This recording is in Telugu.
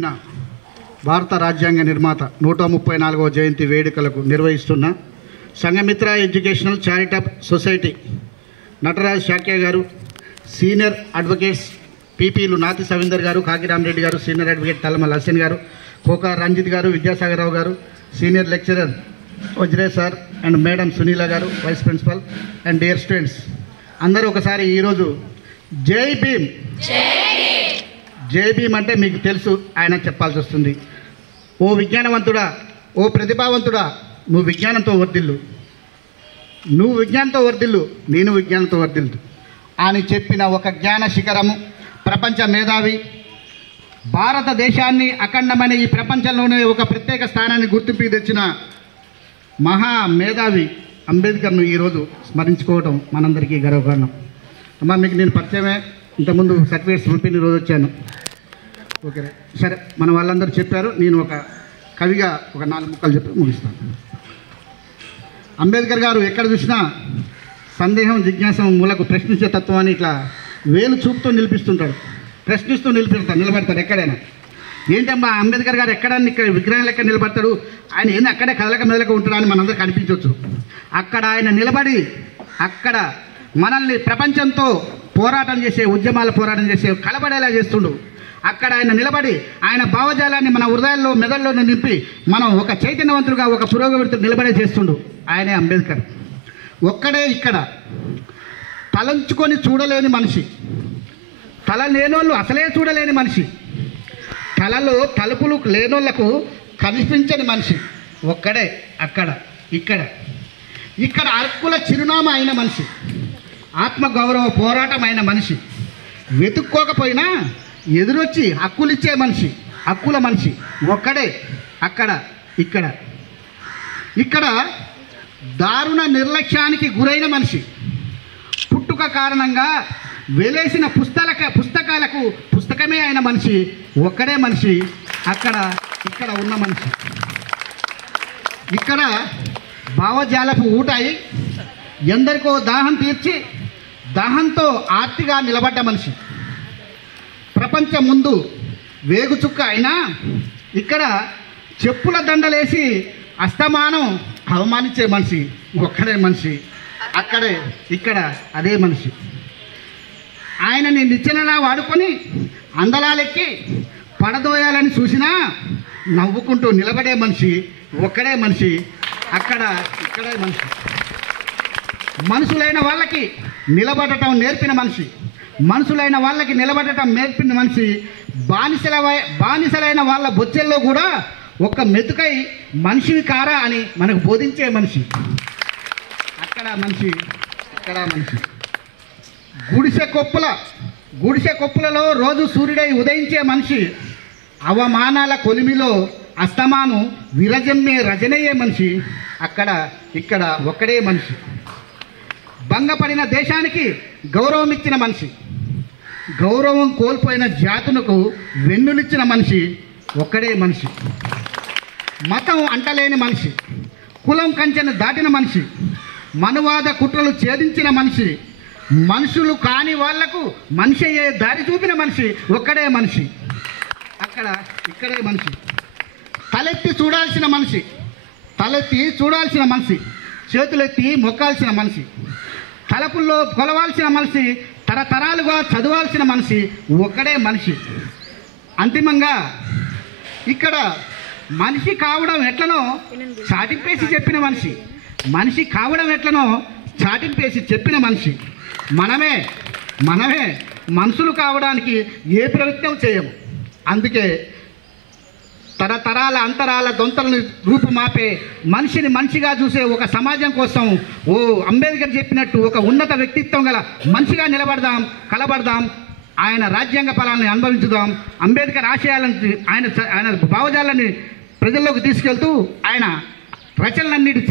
చెప్పిన భారత రాజ్యాంగ నిర్మాత 134వ జయంతి వేడుకలకు నిర్వహిస్తున్న Sanghamitra educational charitable society Nataraj Shakya గారు, సీనియర్ అడ్వకేట్స్ పీపీలు నాతి సవీందర్ గారు, కాకిరామరెడ్డి గారు, సీనియర్ అడ్వకేట్ తలమల్ హసన్ గారు, కోకా రంజిత్ గారు, విద్యాసాగర్ రావు గారు, senior lecturer Vajre sir and madam Sunila గారు, vice principal and dear students అందరూ ఒకసారి ఈరోజు జై భీమ్. జై భీమ్ అంటే మీకు తెలుసు, ఆయన చెప్పాల్సి వస్తుంది. ఓ విజ్ఞానవంతుడా, ఓ ప్రతిభావంతుడా, నువ్వు విజ్ఞానంతో వర్ధిల్లు, నువ్వు విజ్ఞానంతో వర్ధిల్లు, నేను విజ్ఞానంతో వర్ధిల్లు అని చెప్పిన ఒక జ్ఞాన శిఖరము, ప్రపంచ మేధావి, భారతదేశాన్ని అఖండమైన ఈ ప్రపంచంలోనే ఒక ప్రత్యేక స్థానాన్ని గుర్తింపు తెచ్చిన మహా మేధావి అంబేద్కర్ను ఈరోజు స్మరించుకోవడం మనందరికీ గర్వకారణం. అమ్మ, మీకు నేను పరిచయమే, ఇంతకుముందు సర్టిఫికేట్స్ పంపిణీ రోజు వచ్చాను. ఓకే, సరే, మన వాళ్ళందరూ చెప్పారు, నేను ఒక కవిగా ఒక 4 ముక్కలు చెప్పి ముగిస్తాను. అంబేద్కర్ గారు ఎక్కడ చూసినా సందేహం, జిజ్ఞాస మూలకు ప్రశ్నించే తత్వాన్ని ఇట్లా వేలు చూపుతూ నిలిపిస్తుంటాడు, ప్రశ్నిస్తూ నిలబడతాడు ఎక్కడైనా. ఏంటమ్మా అంబేద్కర్ గారు ఎక్కడ ఇక్కడ విగ్రహం లెక్క నిలబడతాడు, ఆయన ఏంది అక్కడే కదలక మెదలక ఉంటాడు అని మనందరికీ కనిపించవచ్చు. అక్కడ ఆయన నిలబడి అక్కడ మనల్ని ప్రపంచంతో పోరాటం చేసే, ఉద్యమాల పోరాటం చేసే కలబడేలా చేస్తుండు. అక్కడ ఆయన నిలబడి ఆయన భావజాలాన్ని మన హృదయాల్లో, మెదడులో నింపి మనం ఒక చైతన్యవంతులుగా, ఒక పురోగతితో నిలబడే చేస్తుండు ఆయనే అంబేద్కర్. ఒక్కడే ఇక్కడ తలంచుకొని చూడలేని మనిషి, తల లేనోళ్ళు అసలే చూడలేని మనిషి, తలలో తలుపులు లేనోళ్లకు కనిపించని మనిషి, ఒక్కడే అక్కడ ఇక్కడ హక్కుల చిరునామా అయిన మనిషి, ఆత్మగౌరవ పోరాటం అయిన మనిషి, వెతుక్కోకపోయినా ఎదురొచ్చి హక్కులు ఇచ్చే మనిషి, హక్కుల మనిషి ఒక్కడే ఇక్కడ దారుణ నిర్లక్ష్యానికి గురైన మనిషి, పుట్టుక కారణంగా వెలేసిన పుస్తకాలకు పుస్తకమే అయిన మనిషి, ఒక్కడే మనిషి ఇక్కడ ఉన్న మనిషి. ఇక్కడ భావజాలపు ఊటాయి ఎందరికో దాహం తీర్చి దాహంతో ఆర్తిగా నిలబడ్డ మనిషి, ప్రపంచం ముందు వేగుచుక్క అయినా ఇక్కడ చెప్పుల దండలేసి అస్తమానం అవమానించే మనిషి, ఒక్కడే మనిషి, ఇక్కడ అదే మనిషి. ఆయనని నిచ్చెనలా వాడుకొని అందలాలెక్కి పడదోయాలని చూసినా నవ్వుకుంటూ నిలబడే మనిషి, ఒక్కడే మనిషి, ఇక్కడే మనిషి. మనుషులైన వాళ్ళకి నిలబడటం నేర్పిన మనిషి, మనుషులైన వాళ్ళకి నిలబడటం నేర్పిన మనిషి, బానిసలైన వాళ్ళ బొచ్చెల్లో కూడా ఒక్క మెతుకై మనిషివి కారా అని మనకు బోధించే మనిషి, ఇక్కడ మనిషి. గుడిసె కొప్పులలో రోజు సూర్యుడై ఉదయించే మనిషి, అవమానాల కొలిమిలో అస్తమాను విరజమ్మే రజనయ్యే మనిషి, ఇక్కడ ఒక్కడే మనిషి. భంగపడిన దేశానికి గౌరవం ఇచ్చిన మనిషి, గౌరవం కోల్పోయిన జాతులకు వెన్నులిచ్చిన మనిషి, ఒక్కడే మనిషి. మతం అంటలేని మనిషి, కులం కంచెను దాటిన మనిషి, మనువాద కుట్రలు ఛేదించిన మనిషి, మనుషులు కాని వాళ్లకు మనిషి అయ్యే దారి చూపిన మనిషి, ఒక్కడే మనిషి, ఇక్కడే మనిషి. తలెత్తి చూడాల్సిన మనిషి, చేతులెత్తి మొక్కాల్సిన మనిషి, తలపుల్లో కొలవాల్సిన మనిషి, తరతరాలుగా చదవాల్సిన మనిషి, ఒక్కడే మనిషి. అంతిమంగా ఇక్కడ మనిషి కావడం ఎట్లనో చాటింపేసి చెప్పిన మనిషి, మనిషి కావడం ఎట్లనో చాటింపేసి చెప్పిన మనిషి. మనమే మనుషులు కావడానికి ఏ ప్రయత్నం చేయము. అందుకే తరతరాల అంతరాల దొంతలను రూపుమాపే మనిషిని మనిషిగా చూసే ఒక సమాజం కోసం అంబేద్కర్ చెప్పినట్టు ఒక ఉన్నత వ్యక్తిత్వం గల మనిషిగా కలబడదాం, ఆయన రాజ్యాంగ ఫలాన్ని అనుభవించుదాం, అంబేద్కర్ ఆశయాలను, ఆయన భావజాలాన్ని ప్రజల్లోకి తీసుకెళ్తూ ఆయన రచనలన్నిటి